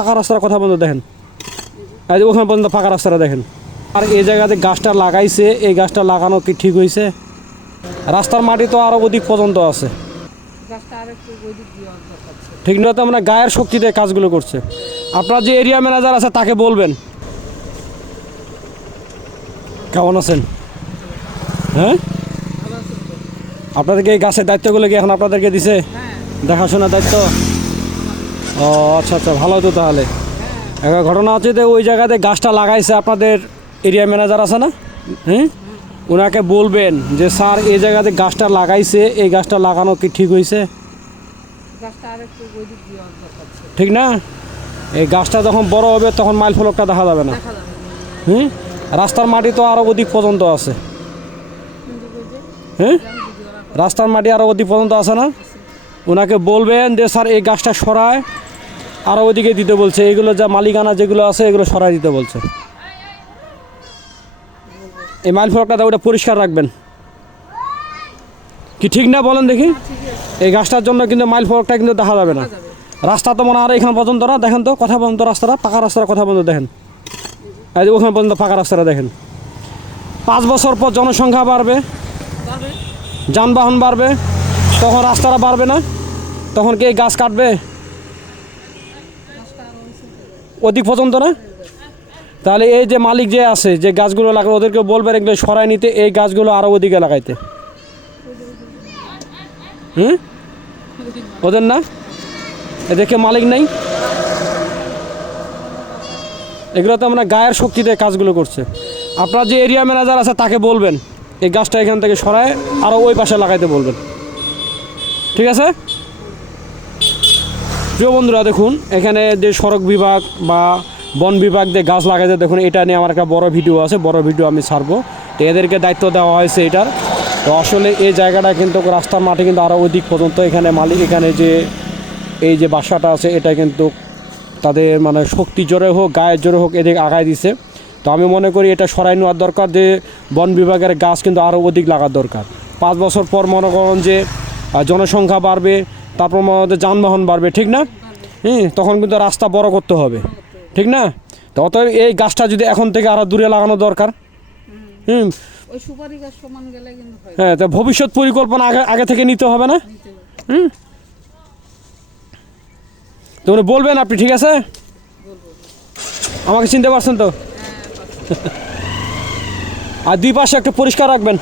পাকা রাস্তার কথা বলতে দেখেন, এই যে ওখানে পর্যন্ত পাকা রাস্তাটা দেখেন। আর এই জায়গাতে গাছটা লাগাইছে, এই গাছটা লাগানো কি ঠিক হয়েছে? রাস্তার মাটি তো আরও অধিক পর্যন্ত আছে, ঠিক না? তো মানে গায়ের শক্তিতে কাজগুলো করছে। আপনার যে এরিয়া ম্যানেজার আছে তাকে বলবেন। কেমন আছেন? হ্যাঁ, আপনাদেরকে এই গাছের দায়িত্বগুলো কি এখন আপনাদেরকে দিছে? দেখাশোনার দায়িত্ব? ও আচ্ছা আচ্ছা, ভালো তো তাহলে। একটা ঘটনা হচ্ছে যে ওই জায়গাতে গাছটা লাগাইছে আপনাদের এরিয়া ম্যানেজার আছে না, হ্যাঁ, ওনাকে বলবেন যে স্যার এই জায়গাতে গাছটা লাগাইছে, এই গাছটা লাগানো কি ঠিক হয়েছে? ঠিক না? এই গাছটা যখন বড় হবে তখন মাইল ফলকটা দেখা যাবে না। হুম, রাস্তার মাটি তো আরও অধিক পর্যন্ত আছে। হ্যাঁ, রাস্তার মাটি আরও অধিক পর্যন্ত আছে না? ওনাকে বলবেন যে স্যার এই গাছটা সরায় আরও ওদিকে দিতে বলছে, এগুলো যা মালিকানা যেগুলো আছে এগুলো সরাই দিতে বলছে। এই মাইল ফলকটা ওটা পরিষ্কার রাখবেন, কি ঠিক না বলেন দেখি? এই গাছটার জন্য কিন্তু মাইল ফলকটা কিন্তু দেখা যাবে না। রাস্তা তো মনে হয় এখানে পর্যন্ত না, দেখেন তো কথা পর্যন্ত রাস্তাটা, পাকা রাস্তার কথা পর্যন্ত দেখেন, এই যে ওখানে পর্যন্ত পাকা রাস্তাটা দেখেন। 5 বছর পর জনসংখ্যা বাড়বে, যানবাহন বাড়বে, তখন রাস্তাটা বাড়বে না? তখন কি এই গাছ কাটবে অধিক পর্যন্ত না? তাহলে এই যে মালিক যে আছে, যে গাছগুলো লাগাবে, ওদেরকে বলবেন এগুলো সরাই নিতে, এই গাছগুলো আরও ওদিকে লাগাইতে। হুম, ওদের না, এদেরকে মালিক নাই, এগুলো তো মানে গায়ের শক্তিতে কাজগুলো করছে। আপনার যে এরিয়া ম্যানেজার আছে তাকে বলবেন এই গাছটা এখান থেকে সরায় আরও ওই পাশে লাগাইতে বলবেন, ঠিক আছে? প্রিয় বন্ধুরা, দেখুন এখানে যে সড়ক বিভাগ বা বন বিভাগ যে গাছ লাগাইতে, দেখুন এটা নিয়ে আমার একটা বড় ভিডিও আছে, বড় ভিডিও আমি ছাড়বো। তো এদেরকে দায়িত্ব দেওয়া হয়েছে এটার। তো আসলে এই জায়গাটা কিন্তু রাস্তার মাঠে কিন্তু আরও অধিক পর্যন্ত এখানে মালিক, এখানে যে এই যে বাসাটা আছে এটা কিন্তু তাদের মানে শক্তি জোরে হোক গায়ের জোরে হোক এদিকে আগায় দিছে। তো আমি মনে করি এটা সরাই নেওয়ার দরকার, যে বন বিভাগের গাছ কিন্তু আরও অধিক লাগার দরকার। 5 বছর পর মনে করেন যে জনসংখ্যা বাড়বে, তারপর মনে হয় যানবাহন বাড়বে, ঠিক না? তখন কিন্তু রাস্তা বড় করতে হবে, ঠিক না? তো অতএব এই গাছটা যদি এখন থেকে আরও দূরে লাগানো দরকার। হ্যাঁ, তো ভবিষ্যৎ পরিকল্পনা আগে থেকে নিতে হবে না? তোমরা বলবেন আপনি, ঠিক আছে? আমাকে চিনতে পারছেন তো? আর 2 পাশে একটু পরিষ্কার রাখবেন।